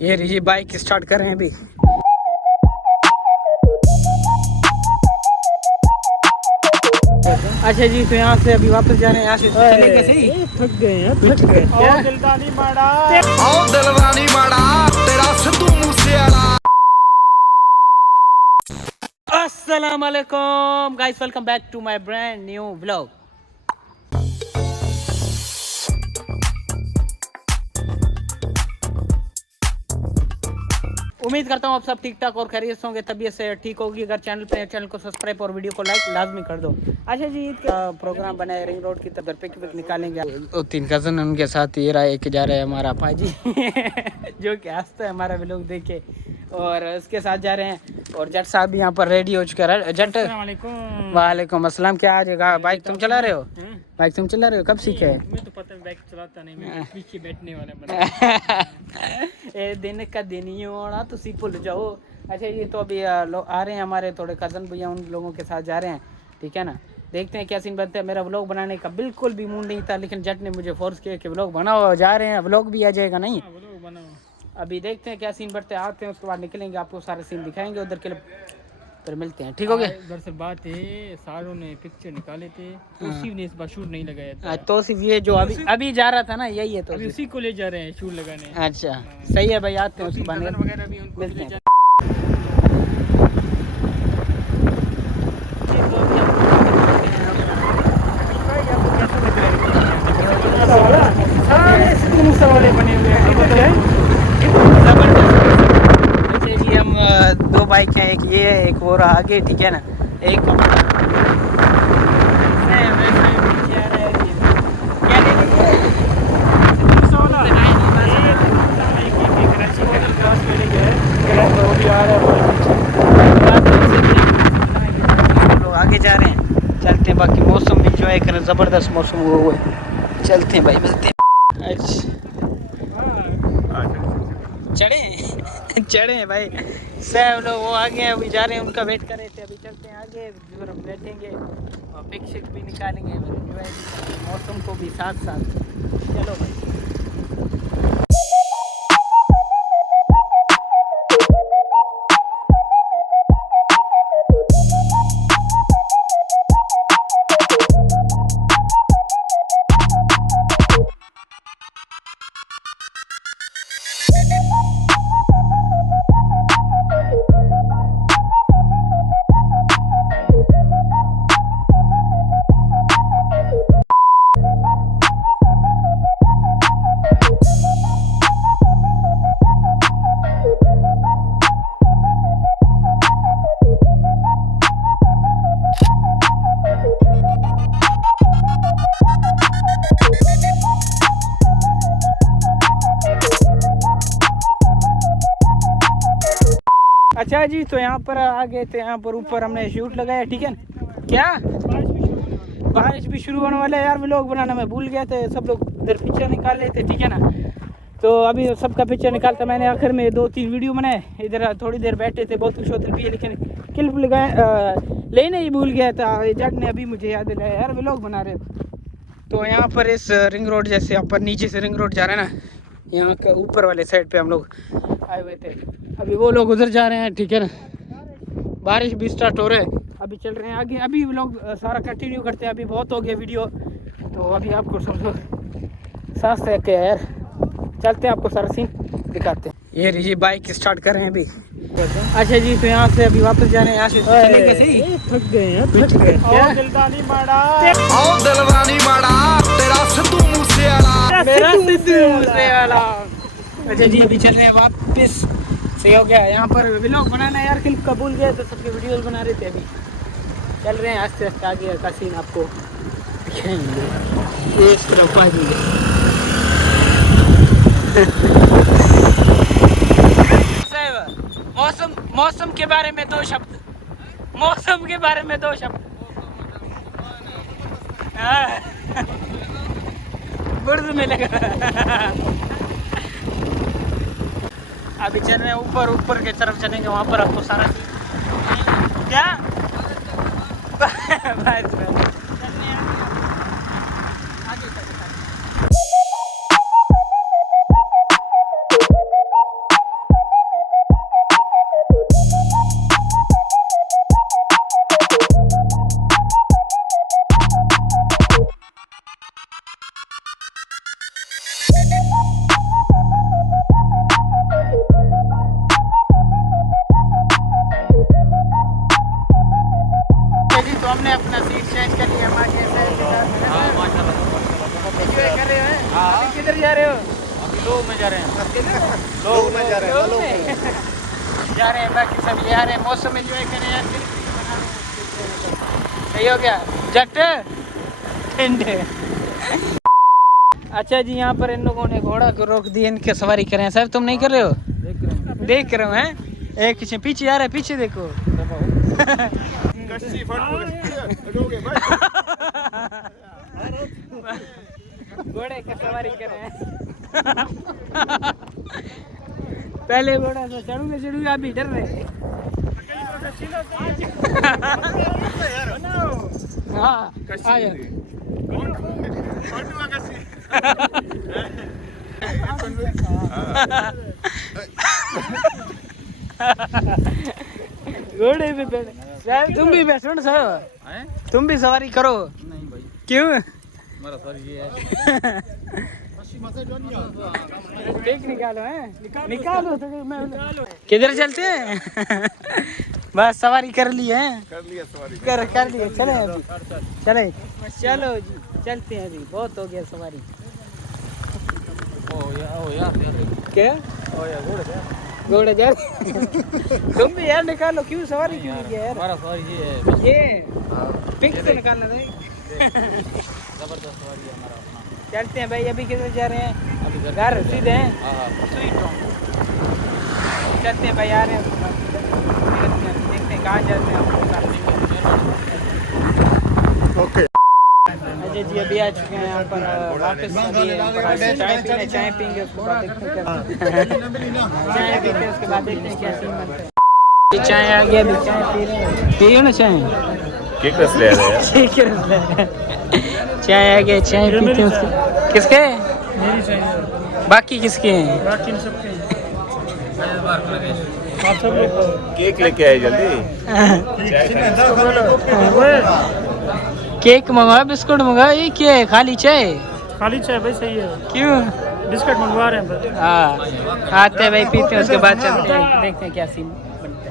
ये रही bike start कर रहे हैं अभी। अच्छा जी, तो यहाँ से अभी वापस जा रहे हैं। यहाँ से चलेंगे सही, थक गए हैं, थक गए। दिलदानी माड़ा, आओ दिलवानी माड़ा तेरा सिद्धू मूसेवाला। अस्सलाम वालेकुम guys, welcome back to my brand new vlog. उम्मीद करता हूँ आप सब ठीक ठाक और खैरियत से होंगे, तबीयत से ठीक होगी। अगर चैनल को सब्सक्राइब और वीडियो को लाइक लाजमी कर दो। अच्छा जी, ईद का प्रोग्राम बनाए रिंग रोड की तरफ पिक निकालेंगे। दो तीन कज़न उनके साथ ये रहा, एक जा रहा है हमारा पाजी जो कि हंसता है हमारा व्लॉग देखे, और उसके साथ जा रहे हैं। और जट साहब भी यहाँ पर रेडी हो चुके हैं। जट वालेकुम अस्सलाम, क्या आज बाइक तुम चला रहे हो? बाइक तुम चला रहे हो, कब सीखे? मैं तो पता है बाइक चलाता नहीं, मैं पीछे बैठने वाला बना। ए दिन का दिन ही होना तो सी भूल जाओ। अच्छा ये तो अभी लोग आ रहे हैं हमारे थोड़े कज़न भैया, उन लोगों के साथ जा रहे हैं, ठीक है ना। देखते हैं क्या सीन बनता है। मेरा व्लॉग बनाने का बिल्कुल भी मूड नहीं था, लेकिन जट ने मुझे फोर्स किया कि व्लॉग बनाओ। जा रहे हैं, व्लॉग भी आ जाएगा नहीं। अभी देखते हैं क्या सीन बढ़ते हैं, आते हैं, उसके बाद निकलेंगे, आपको सारे सीन दिखाएंगे उधर के लिए, फिर मिलते हैं, ठीक हो गया। दरअसल बात है, सारों ने पिक्चर निकाले थे, उसी ने इस बार शूट नहीं लगाया था। तो सिर्फ ये जो अभी जा रहा था ना, यही है, तो अभी उसी को ले जा रहे हैं शूट लगाने। अच्छा सही है भाई, आते हैं, उसके बाद वगैरह भी उनको मिलते ले हैं। जा। बने हुए हैं जी। हम दो बाइक हैं, एक ये है, एक वो रहा आगे, ठीक है ना। एक लोग आगे जा रहे हैं, चलते हैं। बाकी मौसम भी इंजॉय करें, ज़बरदस्त मौसम हुआ है। चलते हैं भाई, मिलते हैं। अच्छा चढ़े भाई सब लोग, वो आगे अभी जा रहे हैं, उनका वेट कर रहे थे। अभी चलते हैं आगे, बैठेंगे और पिक भी निकालेंगे, मौसम को भी साथ साथ। चलो भाई। अच्छा जी, तो यहाँ पर आ गए थे, यहाँ पर ऊपर हमने शूट लगाया, ठीक है ना। क्या बारिश भी शुरू होने वाला है यार, व्लॉग बनाना मैं भूल गया था। सब लोग इधर पिक्चर निकाल रहे थे, ठीक है ना। तो अभी सबका पिक्चर निकालता मैंने, आखिर में 2-3 वीडियो बनाए। इधर थोड़ी देर बैठे थे, बोतल शोतल पिए, लेकिन क्लिप लगाए लेने ही भूल गया था। जट ने अभी मुझे याद दिलाया यार, व्लॉग बना रहे। तो यहाँ पर इस रिंग रोड, जैसे यहाँ पर नीचे से रिंग रोड जा रहा है ना, यहाँ के ऊपर वाले साइड पे हम लोग आए हुए थे। अभी वो लोग उधर जा रहे हैं, ठीक है ना। बारिश भी स्टार्ट हो रहा है, अभी चल रहे हैं आगे। अभी व्लॉग सारा कंटिन्यू करते हैं, अभी बहुत हो गया वीडियो, तो अभी आपको सब लोग साथ रह के यार चलते हैं, आपको सारा सीन दिखाते हैं। ये रही बाइक स्टार्ट कर रहे हैं अभी। अच्छा जी, तो यहाँ से अभी वापस जा रहे हैं। यहाँ से चलेंगे सही, थक गए हैं, थक गए। आओ दिलदानी माड़ा, आओ दिलवानी माड़ा तेरा सिद्धू मूसेवाला। मेरा सिद्धू मूसेवाला। अच्छा जी, अभी चल रहे हैं वापस, सही हो गया। यहाँ पर व्लॉग बनाना यार क्लिप का भूल गए, तो सबके वीडियोस बना रहे थे। अभी चल रहे हैं आस्ते आस्ते आगे का सीन आपको दिखाएंगे। ये इस तरफ आ जाइए। मौसम के बारे में 2 शब्द, मौसम के बारे में 2 शब्द। बुर्द में लगा। अभी चल रहे हैं ऊपर के तरफ चलेंगे, वहाँ पर आपको सारा क्या बस हाँ किधर जा रहे हो? अभी लोग में जा रहे हैं। लोग में जा रहे हैं, लोग में। जा रहे हैं, बाकी सब जा रहे हैं, मौसम एंजॉय करें यार। सही हो गया जट ठंडे। अच्छा जी, यहाँ पर इन लोगों ने घोड़ा को रोक दिया, इनके सवारी करें। सर तुम नहीं कर रहे हो? देख रहे हो हैं? एक पीछे आ रहा है, पीछे देखो। घोड़े का सवारी करें। पहले घोड़ा से चढ़ूंगा, अभी डर रहे। हाँ आ जाओ। घोड़े पे बैठ, तुम भी बैठो ना सर, तुम भी सवारी करो। नहीं भाई, क्यों? हमारा सर ये है। केक निकालो है, निकालो तो मैं किधर चलते हैं? बस सवारी कर ली है, कर लिया सवारी। कर लिए। चले अभी, चलो जी चलते हैं, अभी बहुत हो गया सवारी। ओ यार क्या ओ यार घोड़े जा तुम भी यार निकालो, क्यों सवारी क्यों नहीं किया यार? हमारा सर ये है, ये पिक से निकालना था। जबरदस्त सवारी है हमारा अपना। चलते हैं भाई, अभी किधर जा रहे हैं? अभी घर सीधे हैं, हाँ स्वीट होम। चलते हैं भाई, आ रहे हैं, देखते हैं कहाँ जाते हैं। ओके। अजय जी अभी आ चुके हैं यहाँ पर, वापस अभी यहाँ पर आए हैं चाय पीएंगे, उसके बाद देखते हैं क्या चाय पीते हैं, उसके बाद देखते हैं क्या सीन बनता है। चाय आ गया, अभी चाय पी रहे हैं, पियो ना चाय। केक रस ले रहे हैं। ठीक है, चाय आ गया, चाय पीते हैं। उसके किसके? मेरी चाहिए, बाकी किसके हैं? बाकी सबके आप सब लोग केक लेके आए जल्दी। केक मंगवाया, बिस्कुट मंगवाया, ये क्या है? खाली चाय? खाली चाय भाई, सही है। क्यों? बिस्किट मंगवा रहे हैं। हाँ आते हैं भाई, पीते हैं, उसके बाद चलते हैं, देखते हैं क्या सीन बनता है।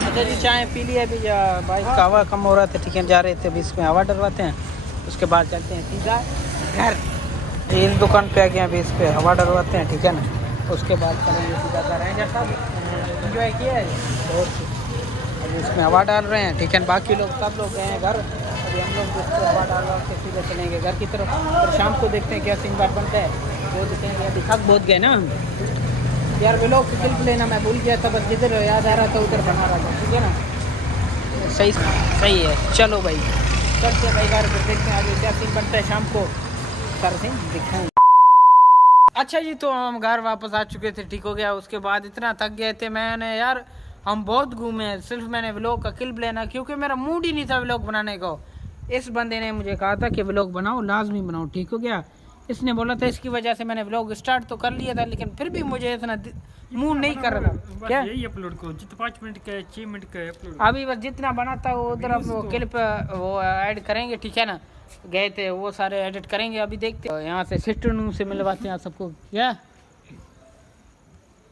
अच्छा जी, चाय पी लिया, अभी बाइक का हवा कम हो रहा था, ठीक है, जा रहे थे, अभी इसमें हवा डलवाते हैं, उसके बाद चलते हैं सीधा घर। इस दुकान पे आ गए, अभी इस पर हवा डलवाते हैं, ठीक है ना, उसके बाद चलेंगे सीधा घर। हैं जैसा इंजॉय किया है बहुत, अभी इसमें हवा डाल रहे हैं, ठीक है। बाकी लोग सब लोग गए हैं घर, अभी हम लोग जिसको हवा डाल रहा के सीधे चलेंगे घर की तरफ, और शाम को देखते हैं क्या सीन बात बनता है, वो दिखेंगे। अभी थक बहुत गए ना यार, वे लोग क्लिप लेना मैं भूल गया था, बस जिधर याद आ रहा था उधर बना रहा था, ठीक है ना। सही है, चलो भाई चलते हैं भाई घर पर, देखते हैं आगे क्या सीन बनता है, शाम को कर दें दिखाएं। अच्छा जी, तो हम घर वापस आ चुके थे, ठीक हो गया। उसके बाद इतना थक गए थे मैंने यार, हम बहुत घूमे, सिर्फ मैंने व्लॉग का क्लिप लेना, क्योंकि मेरा मूड ही नहीं था व्लॉग बनाने को। इस बंदे ने मुझे कहा था कि व्लॉग बनाओ, लाजमी बनाओ, ठीक हो गया। इसने बोला था, इसकी वजह से मैंने व्लॉग स्टार्ट तो कर लिया था, लेकिन फिर भी मुझे इतना मूड नहीं कर रहा था। क्या यही अपलोड करो, जितना 5 मिनट का 6 मिनट का अपलोड। अभी बस जितना बनाता वो उधर हम क्लिप वो ऐड करेंगे, ठीक है ना। गए थे वो सारे एडिट करेंगे, अभी देखते हैं। यहाँ से सिस्टर से मिलवाते हैं सबको, क्या?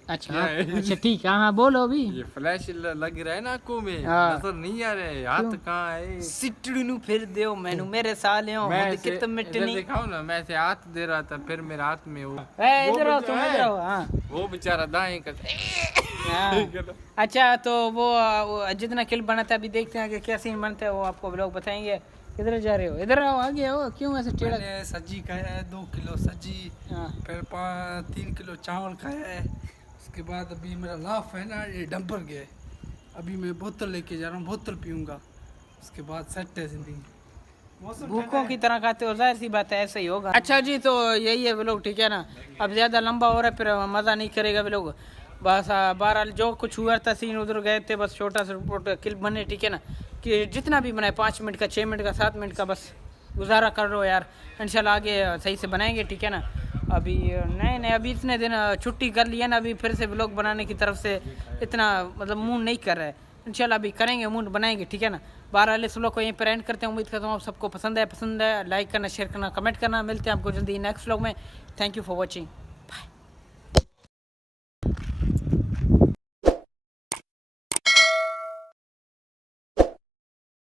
अच्छा अच्छा ठीक है, हाँ बोलो अभी। ये फ्लैश लग रहा है ना आंखों में, हाँ। नजर नहीं आ रहे, हाथ कहाँ है? सिट्टू नु फिर दो मैनू मेरे साले हो मैं मुझे कितना मिटनी। दिखाओ ना, मैं से हाथ दे रहा था, फिर मेरे हाथ में वो ए इधर आओ, तुम इधर आओ। हाँ वो बेचारा दाएं कर। हाँ। अच्छा तो वो जितना क्लिप बनाता है, अभी देखते हैं कि क्या सीन बनता है, वो आपको ब्लॉग बताएंगे। किधर जा रहे हो? इधर आओ, आगे आओ, क्यों ऐसे टेढ़ा? मैंने सब्जी खाया है, 2 किलो सब्जी, हाँ। फिर 3 किलो चावल खाया है। उसके बाद अभी मेरा लाफ है ना, ये डंपर गया है, अभी मैं बोतल लेके जा रहा हूँ, बोतल पीऊँगा, उसके बाद सेट है जिंदगी। भूखों की तरह खाते हो, जाहिर सी बात है, ऐसा ही होगा। अच्छा जी, तो यही है व्लॉग, ठीक है ना। अब ज़्यादा लंबा हो रहा है, फिर मज़ा नहीं करेगा व्लॉग। बस बहरहाल जो कुछ हुआ था सीन, उधर गए थे, बस छोटा सा रिपोर्ट क्लिप बने, ठीक है ना। कि जितना भी बनाए 5 मिनट का, 6 मिनट का, 7 मिनट का, बस गुजारा कर लो यार। इंशाल्लाह आगे सही से बनाएंगे, ठीक है ना। अभी नहीं अभी इतने दिन छुट्टी कर लिया ना, अभी फिर से व्लॉग बनाने की तरफ से इतना मतलब मूड नहीं कर रहा है। इंशाल्लाह अभी करेंगे, मूड बनाएंगे, ठीक है ना। बहरहाल इस व्लॉग को यहीं पर एंड करते हैं। उम्मीद करता हूँ आप सबको पसंद है, लाइक करना, शेयर करना, कमेंट करना। मिलते हैं आपको जल्दी नेक्स्ट व्लॉग में। Thank you for watching.